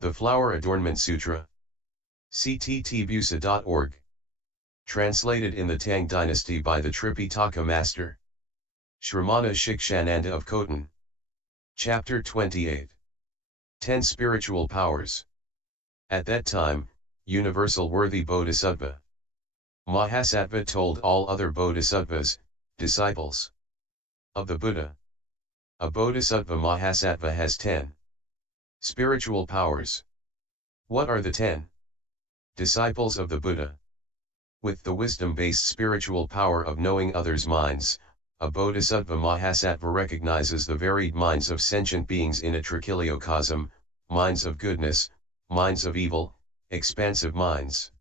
The Flower Adornment Sutra. cttbusa.org. Translated in the Tang Dynasty by the Tripitaka Master Shramana Shikshananda of Khotan. Chapter 28. 10 Spiritual Powers. At that time, Universal Worthy Bodhisattva Mahasattva told all other bodhisattvas, disciples of the Buddha. A bodhisattva Mahasattva has 10 spiritual powers. What are the 10? Disciples of the Buddha. With the wisdom-based spiritual power of knowing others' minds, a Bodhisattva Mahasattva recognizes the varied minds of sentient beings in a trichiliocosm, minds of goodness, minds of evil, expansive minds,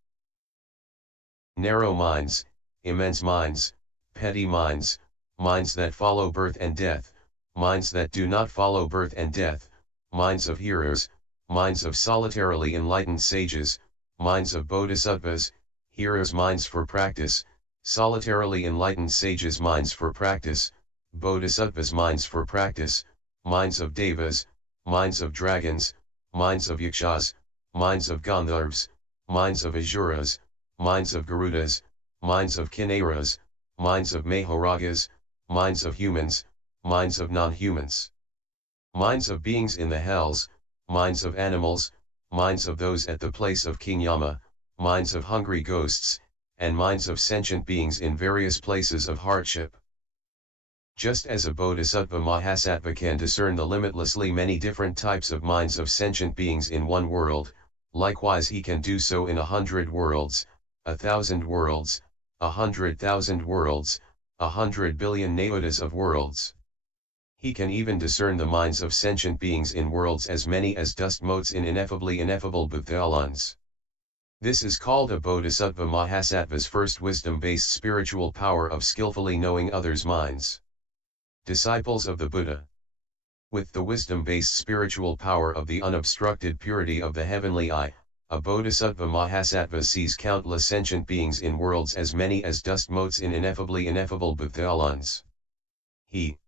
narrow minds, immense minds, petty minds, minds that follow birth and death, minds that do not follow birth and death, minds of hearers, minds of solitarily enlightened sages, minds of bodhisattvas, hearers' minds for practice, solitarily enlightened sages' minds for practice, bodhisattvas' minds for practice, minds of devas, minds of dragons, minds of yakshas, minds of gandharvas, minds of asuras, minds of garudas, minds of kinnaras, minds of mahoragas, minds of humans, minds of non-humans, minds of beings in the hells, minds of animals, minds of those at the place of King Yama, minds of hungry ghosts, and minds of sentient beings in various places of hardship. Just as a Bodhisattva Mahasattva can discern the limitlessly many different types of minds of sentient beings in one world, likewise he can do so in 100 worlds, 1,000 worlds, 100,000 worlds, 100 billion naodas of worlds. He can even discern the minds of sentient beings in worlds as many as dust motes in ineffably ineffable Buddhadharmas. This is called a Bodhisattva Mahasattva's first wisdom-based spiritual power of skillfully knowing others' minds. Disciples of the Buddha. With the wisdom-based spiritual power of the unobstructed purity of the heavenly eye, a Bodhisattva Mahasattva sees countless sentient beings in worlds as many as dust motes in ineffably ineffable Buddhadharmas. He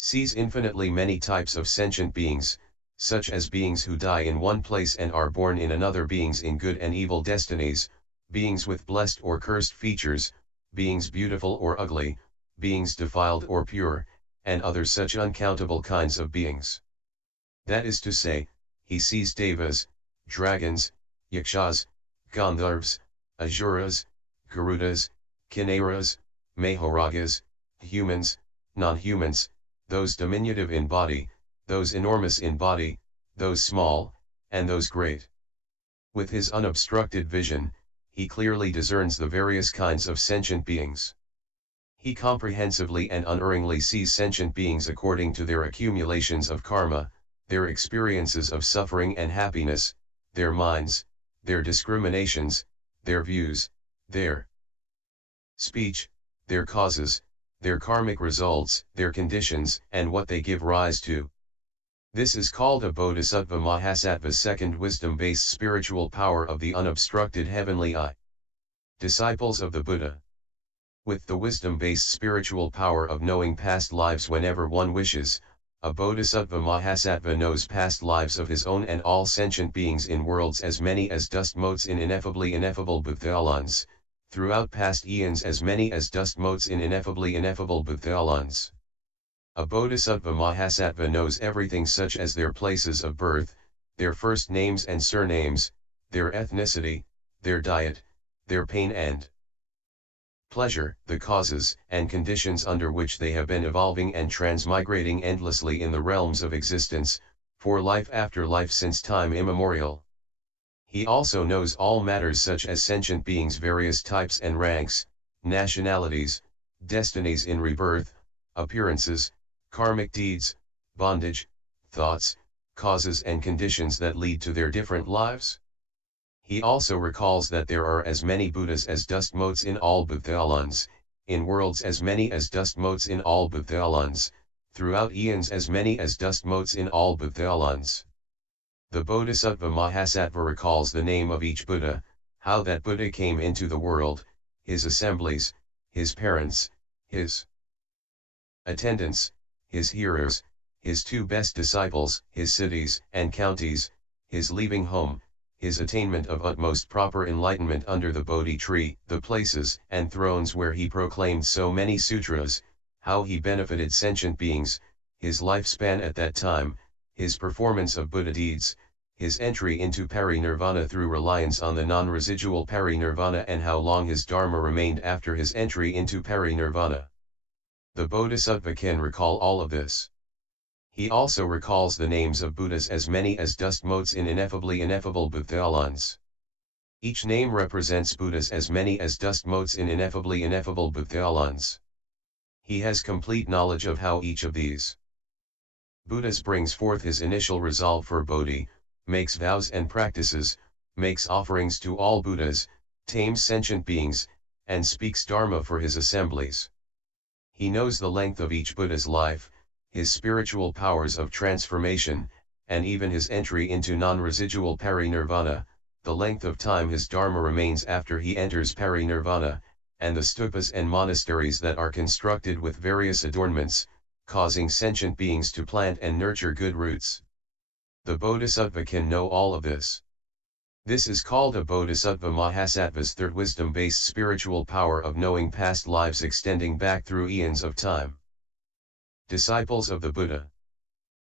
sees infinitely many types of sentient beings, such as beings who die in one place and are born in another, beings in good and evil destinies, beings with blessed or cursed features, beings beautiful or ugly, beings defiled or pure, and other such uncountable kinds of beings. That is to say, he sees devas, dragons, yakshas, gandharvas, asuras, garudas, kinnaras, mahoragas, humans, non-humans, those diminutive in body, those enormous in body, those small, and those great. With his unobstructed vision, he clearly discerns the various kinds of sentient beings. He comprehensively and unerringly sees sentient beings according to their accumulations of karma, their experiences of suffering and happiness, their minds, their discriminations, their views, their speech, their causes, their karmic results, their conditions, and what they give rise to. This is called a Bodhisattva Mahasattva's second wisdom-based spiritual power of the unobstructed heavenly eye. Disciples of the Buddha. With the wisdom-based spiritual power of knowing past lives whenever one wishes, a Bodhisattva Mahasattva knows past lives of his own and all sentient beings in worlds as many as dust motes in ineffably ineffable Buddhadharmas, throughout past eons as many as dust motes in ineffably ineffable Buddhadharmas. A Bodhisattva Mahasattva knows everything, such as their places of birth, their first names and surnames, their ethnicity, their diet, their pain and pleasure, the causes and conditions under which they have been evolving and transmigrating endlessly in the realms of existence, for life after life since time immemorial. He also knows all matters such as sentient beings' various types and ranks, nationalities, destinies in rebirth, appearances, karmic deeds, bondage, thoughts, causes and conditions that lead to their different lives. He also recalls that there are as many Buddhas as dust motes in all Buddhadharmas, in worlds as many as dust motes in all Buddhadharmas, throughout eons as many as dust motes in all Buddhadharmas. The Bodhisattva Mahasattva recalls the name of each Buddha, how that Buddha came into the world, his assemblies, his parents, his attendants, his hearers, his two best disciples, his cities and counties, his leaving home, his attainment of utmost proper enlightenment under the Bodhi tree, the places and thrones where he proclaimed so many sutras, how he benefited sentient beings, his lifespan at that time, his performance of Buddha deeds, his entry into parinirvana through reliance on the non-residual parinirvana, and how long his dharma remained after his entry into parinirvana. The Bodhisattva can recall all of this. He also recalls the names of Buddhas, as many as dust motes in ineffably ineffable Buddhalans. Each name represents Buddhas, as many as dust motes in ineffably ineffable Buddhalans. He has complete knowledge of how each of these Buddhas brings forth his initial resolve for Bodhi, makes vows and practices, makes offerings to all Buddhas, tames sentient beings, and speaks Dharma for his assemblies. He knows the length of each Buddha's life, his spiritual powers of transformation, and even his entry into non-residual parinirvana, the length of time his dharma remains after he enters parinirvana, and the stupas and monasteries that are constructed with various adornments, causing sentient beings to plant and nurture good roots. The Bodhisattva can know all of this. This is called a Bodhisattva Mahasattva's third wisdom-based spiritual power of knowing past lives extending back through eons of time. Disciples of the Buddha.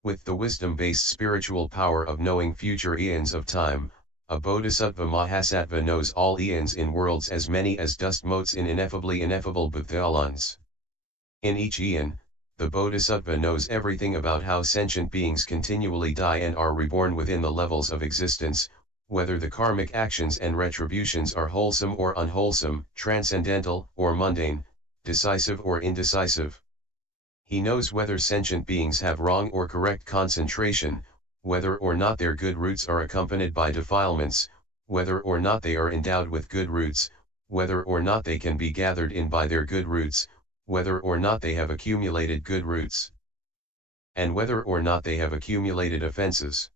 With the wisdom-based spiritual power of knowing future eons of time, a Bodhisattva Mahasattva knows all eons in worlds, as many as dust motes in ineffably ineffable Buddhalans. In each eon, the Bodhisattva knows everything about how sentient beings continually die and are reborn within the levels of existence, whether the karmic actions and retributions are wholesome or unwholesome, transcendental or mundane, decisive or indecisive. He knows whether sentient beings have wrong or correct concentration, whether or not their good roots are accompanied by defilements, whether or not they are endowed with good roots, whether or not they can be gathered in by their good roots, whether or not they have accumulated good roots, and whether or not they have accumulated offenses.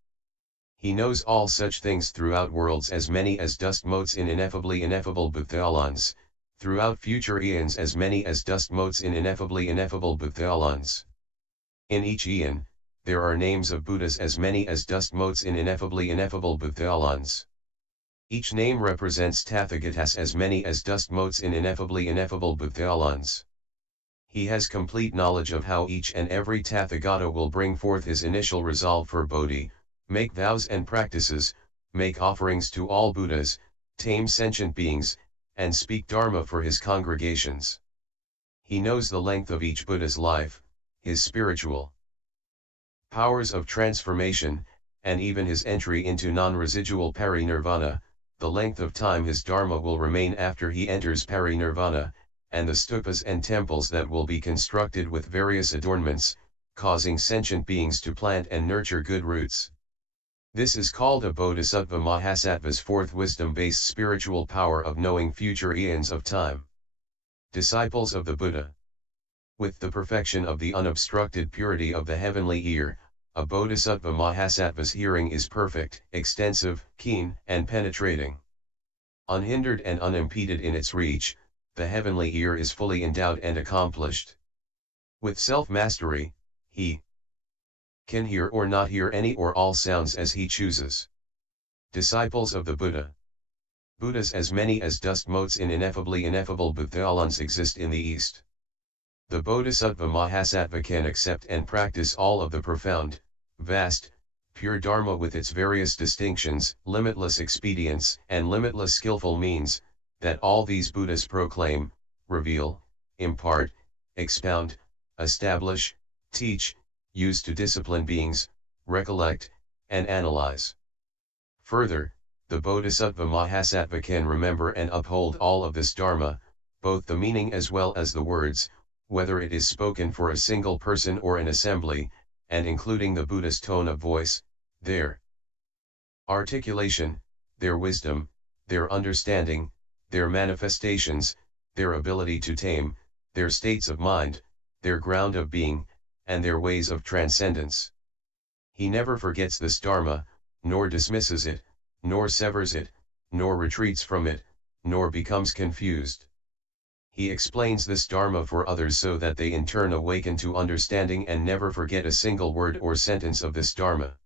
He knows all such things throughout worlds, as many as dust motes in ineffably ineffable Buddhalans, throughout future eons, as many as dust motes in ineffably ineffable Buddhalans. In each eon, there are names of Buddhas, as many as dust motes in ineffably ineffable Buddhalans. Each name represents Tathagatas, as many as dust motes in ineffably ineffable Buddhalans. He has complete knowledge of how each and every Tathagata will bring forth his initial resolve for Bodhi, make vows and practices, make offerings to all Buddhas, tame sentient beings, and speak Dharma for his congregations. He knows the length of each Buddha's life, his spiritual powers of transformation, and even his entry into non-residual parinirvana, the length of time his Dharma will remain after he enters parinirvana, and the stupas and temples that will be constructed with various adornments, causing sentient beings to plant and nurture good roots. This is called a Bodhisattva Mahasattva's fourth wisdom-based spiritual power of knowing future eons of time. Disciples of the Buddha. With the perfection of the unobstructed purity of the heavenly ear, a Bodhisattva Mahasattva's hearing is perfect, extensive, keen, and penetrating. Unhindered and unimpeded in its reach, the heavenly ear is fully endowed and accomplished. With self-mastery, he can hear or not hear any or all sounds as he chooses. Disciples of the Buddha. Buddhas, as many as dust motes in ineffably ineffable Buddhalans, exist in the East. The Bodhisattva Mahasattva can accept and practice all of the profound, vast, pure Dharma with its various distinctions, limitless expedients, and limitless skillful means, that all these Buddhas proclaim, reveal, impart, expound, establish, teach, use to discipline beings, recollect, and analyze. Further, the Bodhisattva Mahasattva can remember and uphold all of this Dharma, both the meaning as well as the words, whether it is spoken for a single person or an assembly, and including the Buddha's tone of voice, their articulation, their wisdom, their understanding, their manifestations, their ability to tame, their states of mind, their ground of being, and their ways of transcendence. He never forgets this Dharma, nor dismisses it, nor severs it, nor retreats from it, nor becomes confused. He explains this Dharma for others so that they in turn awaken to understanding and never forget a single word or sentence of this Dharma.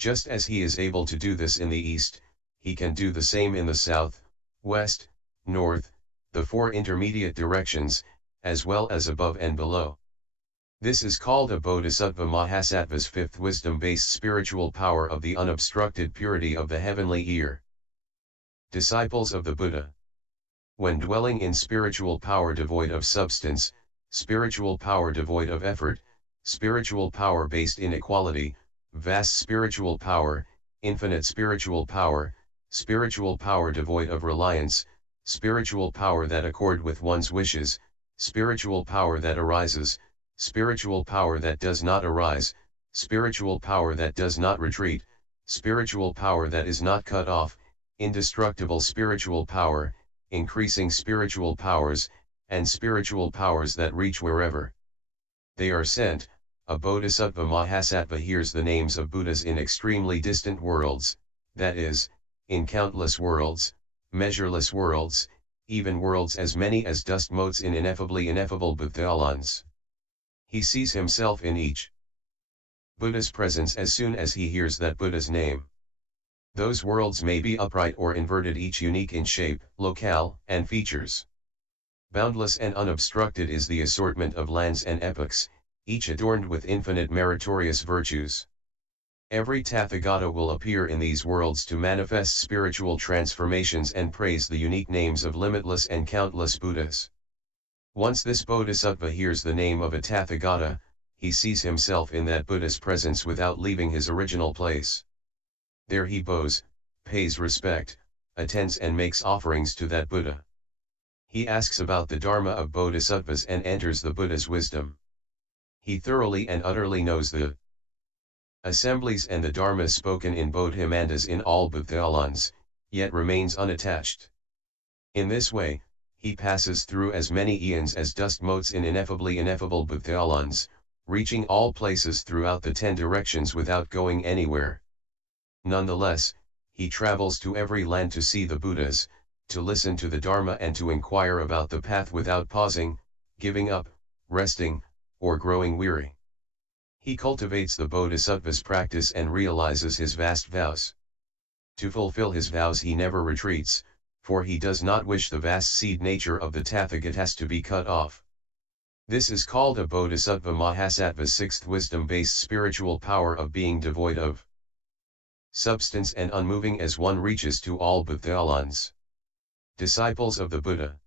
Just as he is able to do this in the east, he can do the same in the south, west, north, the four intermediate directions, as well as above and below. This is called a Bodhisattva Mahasattva's fifth wisdom-based spiritual power of the unobstructed purity of the heavenly ear. Disciples of the Buddha. When dwelling in spiritual power devoid of substance, spiritual power devoid of effort, spiritual power based in equality, vast spiritual power, infinite spiritual power devoid of reliance, spiritual power that accord with one's wishes, spiritual power that arises, spiritual power that does not arise, spiritual power that does not retreat, spiritual power that is not cut off, indestructible spiritual power, increasing spiritual powers, and spiritual powers that reach wherever they are sent. A Bodhisattva Mahasattva hears the names of Buddhas in extremely distant worlds, that is, in countless worlds, measureless worlds, even worlds as many as dust motes in ineffably ineffable Buddhadharmas. He sees himself in each Buddha's presence as soon as he hears that Buddha's name. Those worlds may be upright or inverted, each unique in shape, locale, and features. Boundless and unobstructed is the assortment of lands and epochs, each adorned with infinite meritorious virtues. Every Tathagata will appear in these worlds to manifest spiritual transformations and praise the unique names of limitless and countless Buddhas. Once this Bodhisattva hears the name of a Tathagata, he sees himself in that Buddha's presence without leaving his original place. There he bows, pays respect, attends and makes offerings to that Buddha. He asks about the Dharma of Bodhisattvas and enters the Buddha's wisdom. He thoroughly and utterly knows the assemblies and the Dharma spoken in Bodhimandas in all Buddhadharmas, yet remains unattached. In this way, he passes through as many eons as dust motes in ineffably ineffable Buddhadharmas, reaching all places throughout the 10 directions without going anywhere. Nonetheless, he travels to every land to see the Buddhas, to listen to the Dharma and to inquire about the path without pausing, giving up, resting, or growing weary. He cultivates the Bodhisattva's practice and realizes his vast vows. To fulfill his vows he never retreats, for he does not wish the vast seed nature of the Tathagatas to be cut off. This is called a Bodhisattva Mahasattva's sixth wisdom-based spiritual power of being devoid of substance and unmoving as one reaches to all Buddhadharmas. Disciples of the Buddha.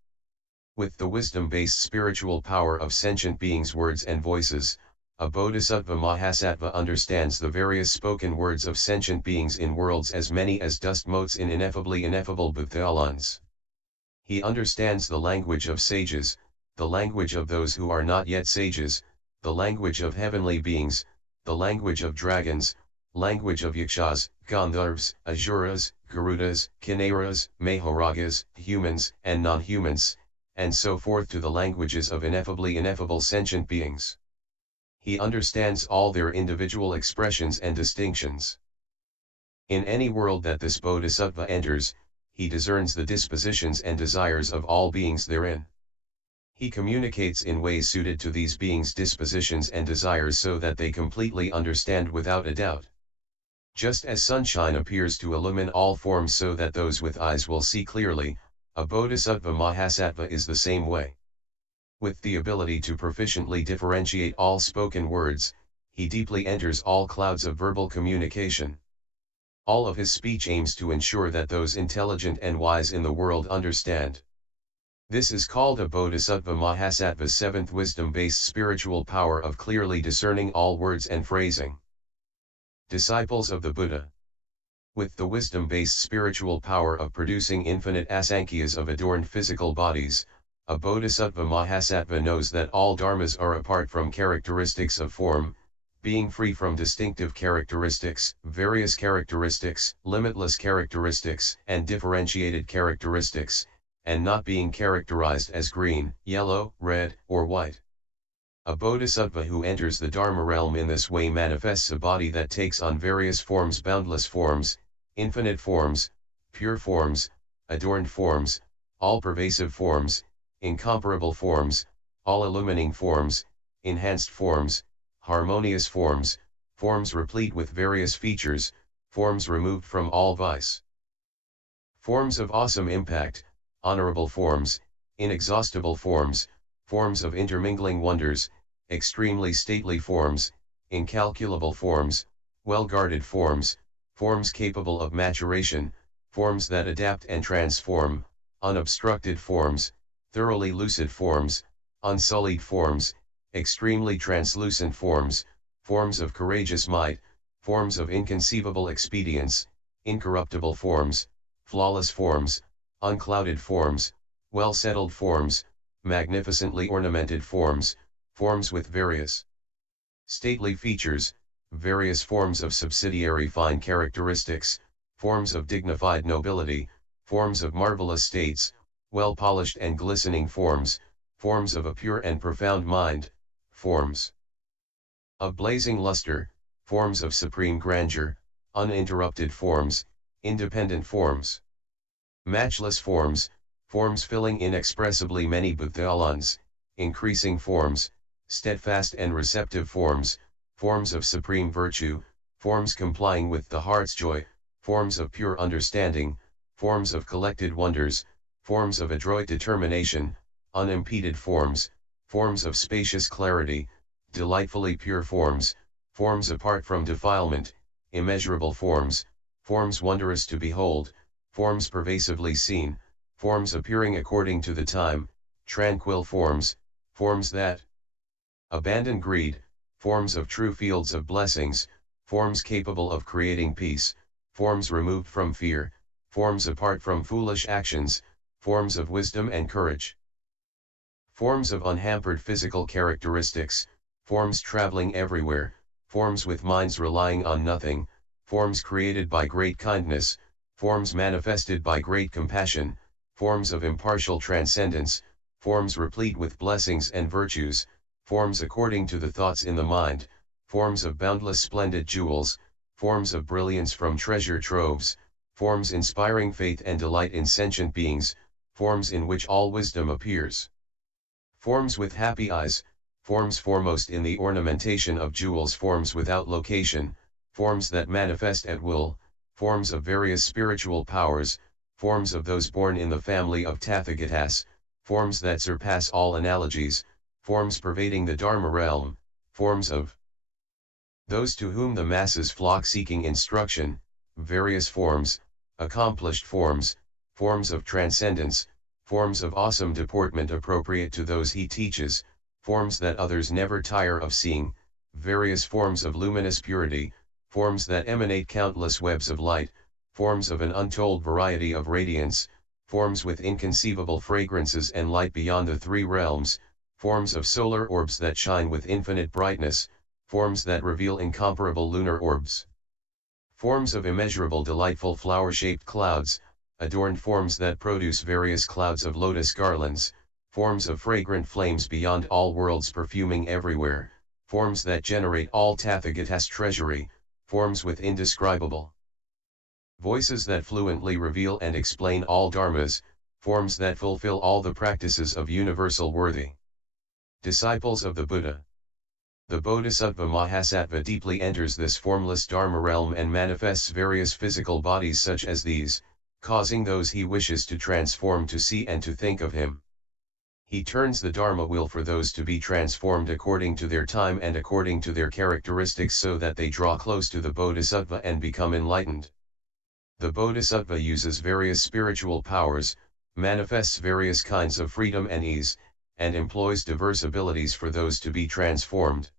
With the wisdom-based spiritual power of sentient beings' words and voices, a Bodhisattva Mahasattva understands the various spoken words of sentient beings in worlds as many as dust motes in ineffably ineffable Buddhadharmas. He understands the language of sages, the language of those who are not yet sages, the language of heavenly beings, the language of dragons, language of yakshas, gandharvas, asuras, garudas, kinnaras, mahoragas, humans and non-humans, and so forth to the languages of ineffably ineffable sentient beings. He understands all their individual expressions and distinctions. In any world that this Bodhisattva enters, he discerns the dispositions and desires of all beings therein. He communicates in ways suited to these beings' dispositions and desires so that they completely understand without a doubt. Just as sunshine appears to illumine all forms so that those with eyes will see clearly, a Bodhisattva Mahasattva is the same way. With the ability to proficiently differentiate all spoken words, he deeply enters all clouds of verbal communication. All of his speech aims to ensure that those intelligent and wise in the world understand. This is called a Bodhisattva Mahasattva's seventh wisdom-based spiritual power of clearly discerning all words and phrasing. Disciples of the Buddha. With the wisdom-based spiritual power of producing infinite asankhya's of adorned physical bodies, a Bodhisattva Mahasattva knows that all dharmas are apart from characteristics of form, being free from distinctive characteristics, various characteristics, limitless characteristics, and differentiated characteristics, and not being characterized as green, yellow, red, or white. A Bodhisattva who enters the Dharma realm in this way manifests a body that takes on various forms, boundless forms, infinite forms, pure forms, adorned forms, all-pervasive forms, incomparable forms, all-illumining forms, enhanced forms, harmonious forms, forms replete with various features, forms removed from all vice. Forms of awesome impact, honorable forms, inexhaustible forms, forms of intermingling wonders, extremely stately forms, incalculable forms, well-guarded forms, forms capable of maturation, forms that adapt and transform, unobstructed forms, thoroughly lucid forms, unsullied forms, extremely translucent forms, forms of courageous might, forms of inconceivable expedience, incorruptible forms, flawless forms, unclouded forms, well-settled forms, magnificently ornamented forms, forms with various stately features, various forms of subsidiary fine characteristics, forms of dignified nobility, forms of marvelous states, well-polished and glistening forms, forms of a pure and profound mind, forms of blazing luster, forms of supreme grandeur, uninterrupted forms, independent forms, matchless forms, forms filling inexpressibly many Buddhalans, increasing forms, steadfast and receptive forms, forms of supreme virtue, forms complying with the heart's joy, forms of pure understanding, forms of collected wonders, forms of adroit determination, unimpeded forms, forms of spacious clarity, delightfully pure forms, forms apart from defilement, immeasurable forms, forms wondrous to behold, forms pervasively seen, forms appearing according to the time, tranquil forms, forms that abandon greed, forms of true fields of blessings, forms capable of creating peace, forms removed from fear, forms apart from foolish actions, forms of wisdom and courage, forms of unhampered physical characteristics, forms traveling everywhere, forms with minds relying on nothing, forms created by great kindness, forms manifested by great compassion, forms of impartial transcendence, forms replete with blessings and virtues, forms according to the thoughts in the mind, forms of boundless splendid jewels, forms of brilliance from treasure troves, forms inspiring faith and delight in sentient beings, forms in which all wisdom appears, forms with happy eyes, forms foremost in the ornamentation of jewels, forms without location, forms that manifest at will, forms of various spiritual powers, forms of those born in the family of Tathagatas, forms that surpass all analogies, forms pervading the Dharma realm, forms of those to whom the masses flock seeking instruction, various forms, accomplished forms, forms of transcendence, forms of awesome deportment appropriate to those he teaches, forms that others never tire of seeing, various forms of luminous purity, forms that emanate countless webs of light, forms of an untold variety of radiance, forms with inconceivable fragrances and light beyond the three realms, forms of solar orbs that shine with infinite brightness, forms that reveal incomparable lunar orbs, forms of immeasurable delightful flower-shaped clouds, adorned forms that produce various clouds of lotus garlands, forms of fragrant flames beyond all worlds perfuming everywhere, forms that generate all Tathagatas treasury, forms with indescribable voices that fluently reveal and explain all dharmas, forms that fulfill all the practices of universal worthy disciples of the Buddha. The Bodhisattva Mahasattva deeply enters this formless Dharma realm and manifests various physical bodies such as these, causing those he wishes to transform to see and to think of him. He turns the Dharma wheel for those to be transformed according to their time and according to their characteristics so that they draw close to the Bodhisattva and become enlightened. The Bodhisattva uses various spiritual powers, manifests various kinds of freedom and ease, and employs diverse abilities for those to be transformed.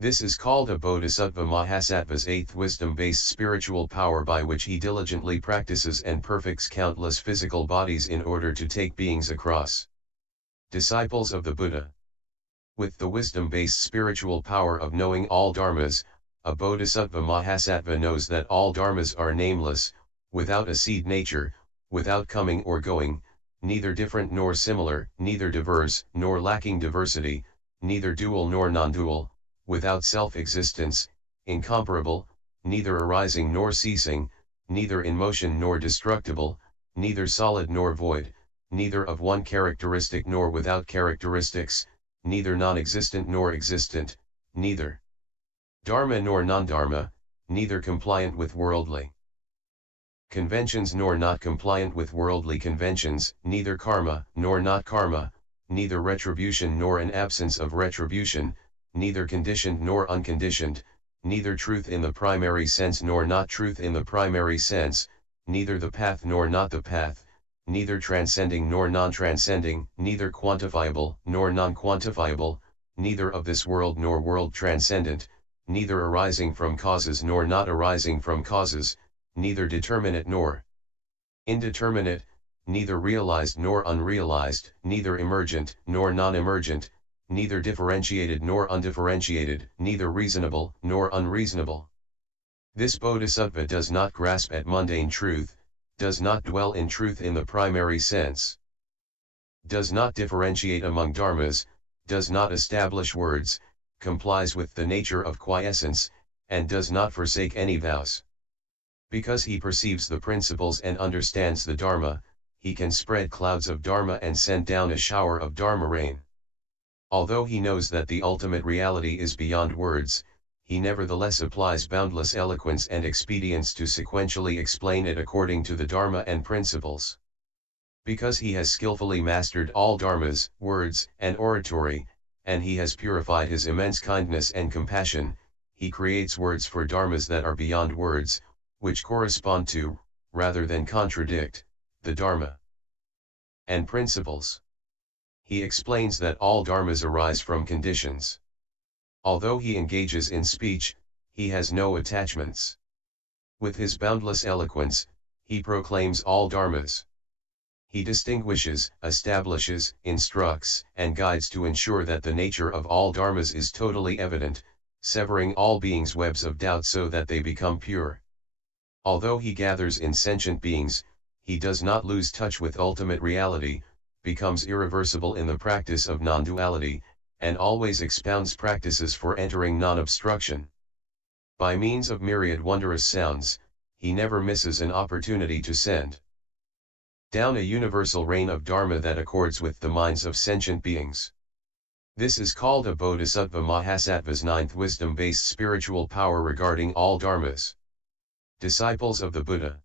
This is called a Bodhisattva Mahasattva's eighth wisdom-based spiritual power by which he diligently practices and perfects countless physical bodies in order to take beings across. Disciples of the Buddha. With the wisdom-based spiritual power of knowing all dharmas, a Bodhisattva Mahasattva knows that all dharmas are nameless, without a seed nature, without coming or going, neither different nor similar, neither diverse nor lacking diversity, neither dual nor non-dual, without self-existence, incomparable, neither arising nor ceasing, neither in motion nor destructible, neither solid nor void, neither of one characteristic nor without characteristics, neither non-existent nor existent, neither dharma nor non-dharma, neither compliant with worldly conventions nor not compliant with worldly conventions, neither karma nor not karma, neither retribution nor an absence of retribution, neither conditioned nor unconditioned, neither truth in the primary sense nor not truth in the primary sense, neither the path nor not the path, neither transcending nor non-transcending, neither quantifiable nor non-quantifiable, neither of this world nor world transcendent, neither arising from causes nor not arising from causes, neither determinate nor indeterminate, neither realized nor unrealized, neither emergent nor non-emergent, neither differentiated nor undifferentiated, neither reasonable nor unreasonable. This Bodhisattva does not grasp at mundane truth, does not dwell in truth in the primary sense, does not differentiate among dharmas, does not establish words, complies with the nature of quiescence, and does not forsake any vows. Because he perceives the principles and understands the Dharma, he can spread clouds of Dharma and send down a shower of Dharma rain. Although he knows that the ultimate reality is beyond words, he nevertheless applies boundless eloquence and expedience to sequentially explain it according to the Dharma and principles. Because he has skillfully mastered all dharmas, words, and oratory, and he has purified his immense kindness and compassion, he creates words for dharmas that are beyond words, which correspond to, rather than contradict, the Dharma and principles. He explains that all dharmas arise from conditions. Although he engages in speech, he has no attachments. With his boundless eloquence, he proclaims all dharmas. He distinguishes, establishes, instructs, and guides to ensure that the nature of all dharmas is totally evident, severing all beings' webs of doubt so that they become pure. Although he gathers in sentient beings, he does not lose touch with ultimate reality, becomes irreversible in the practice of non-duality, and always expounds practices for entering non-obstruction. By means of myriad wondrous sounds, he never misses an opportunity to send down a universal rain of Dharma that accords with the minds of sentient beings. This is called a Bodhisattva Mahasattva's ninth wisdom-based spiritual power regarding all dharmas. Disciples of the Buddha.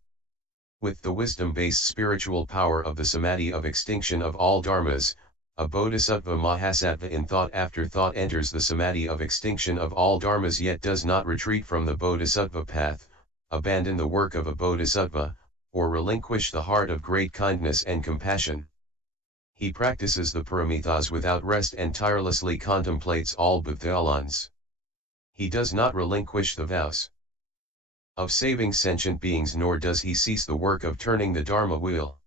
With the wisdom-based spiritual power of the samadhi of extinction of all dharmas, a Bodhisattva Mahasattva in thought after thought enters the samadhi of extinction of all dharmas yet does not retreat from the Bodhisattva path, abandon the work of a Bodhisattva, or relinquish the heart of great kindness and compassion. He practices the paramithas without rest and tirelessly contemplates all Buddhalans. He does not relinquish the vows of saving sentient beings nor does he cease the work of turning the Dharma wheel.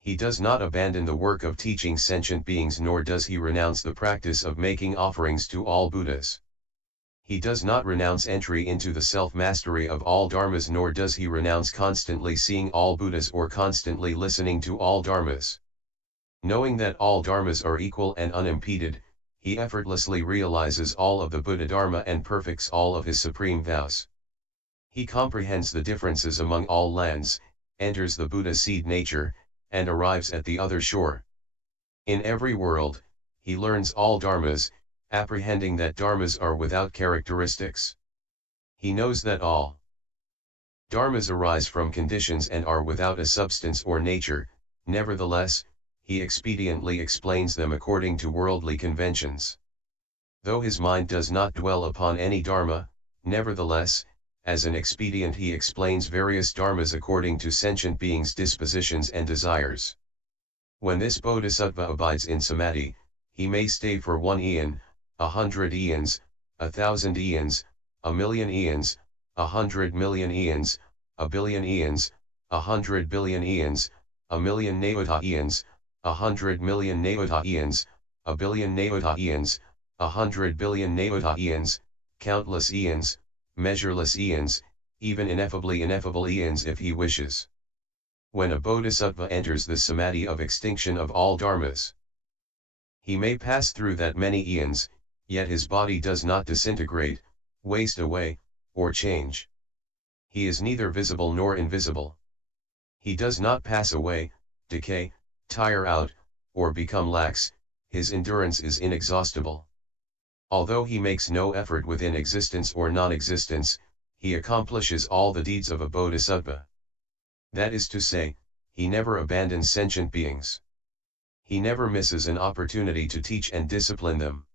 He does not abandon the work of teaching sentient beings nor does he renounce the practice of making offerings to all Buddhas. He does not renounce entry into the self-mastery of all dharmas nor does he renounce constantly seeing all Buddhas or constantly listening to all dharmas. Knowing that all dharmas are equal and unimpeded, he effortlessly realizes all of the Buddhadharma and perfects all of his supreme vows. He comprehends the differences among all lands, enters the Buddha seed nature, and arrives at the other shore. In every world, he learns all dharmas, apprehending that dharmas are without characteristics. He knows that all dharmas arise from conditions and are without a substance or nature, nevertheless, he expediently explains them according to worldly conventions. Though his mind does not dwell upon any dharma, nevertheless, as an expedient he explains various dharmas according to sentient beings' dispositions and desires. When this Bodhisattva abides in samadhi, he may stay for 1 eon, 100 eons, 1,000 eons, 1,000,000 eons, 100 million eons, 1 billion eons, 100 billion eons, 1,000,000 Navata eons, 100 million Navata eons, 1 billion Navata eons, 100 billion Navata eons, countless eons, measureless eons, even ineffably ineffable eons if he wishes. When a Bodhisattva enters the samadhi of extinction of all dharmas, he may pass through that many eons, yet his body does not disintegrate, waste away, or change. He is neither visible nor invisible. He does not pass away, decay, tire out, or become lax, his endurance is inexhaustible. Although he makes no effort within existence or non-existence, he accomplishes all the deeds of a Bodhisattva. That is to say, he never abandons sentient beings. He never misses an opportunity to teach and discipline them.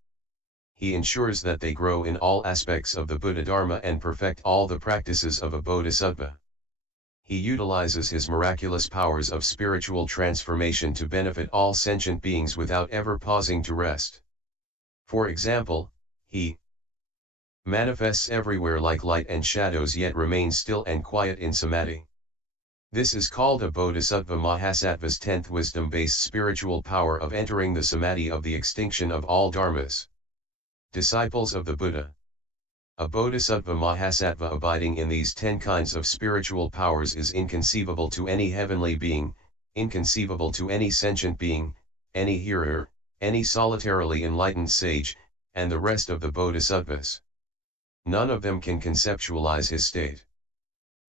He ensures that they grow in all aspects of the Buddhadharma and perfect all the practices of a Bodhisattva. He utilizes his miraculous powers of spiritual transformation to benefit all sentient beings without ever pausing to rest. For example, he manifests everywhere like light and shadows yet remains still and quiet in samadhi. This is called a Bodhisattva Mahasattva's 10th wisdom-based spiritual power of entering the samadhi of the extinction of all dharmas. Disciples of the Buddha. A Bodhisattva Mahasattva abiding in these 10 kinds of spiritual powers is inconceivable to any heavenly being, inconceivable to any sentient being, any hearer, any solitarily enlightened sage, and the rest of the Bodhisattvas. None of them can conceptualize his state.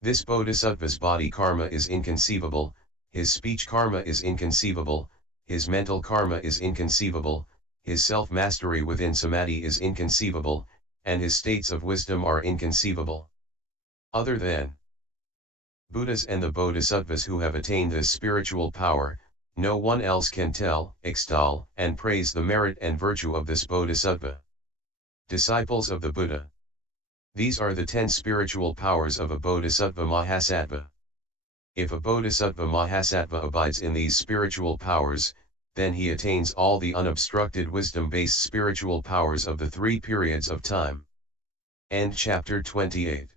This Bodhisattva's body karma is inconceivable, his speech karma is inconceivable, his mental karma is inconceivable, his self-mastery within samadhi is inconceivable, and his states of wisdom are inconceivable. Other than Buddhas and the Bodhisattvas who have attained this spiritual power, no one else can tell, extol, and praise the merit and virtue of this Bodhisattva. Disciples of the Buddha. These are the 10 spiritual powers of a Bodhisattva Mahasattva. If a Bodhisattva Mahasattva abides in these spiritual powers, then he attains all the unobstructed wisdom-based spiritual powers of the 3 periods of time. End chapter 28.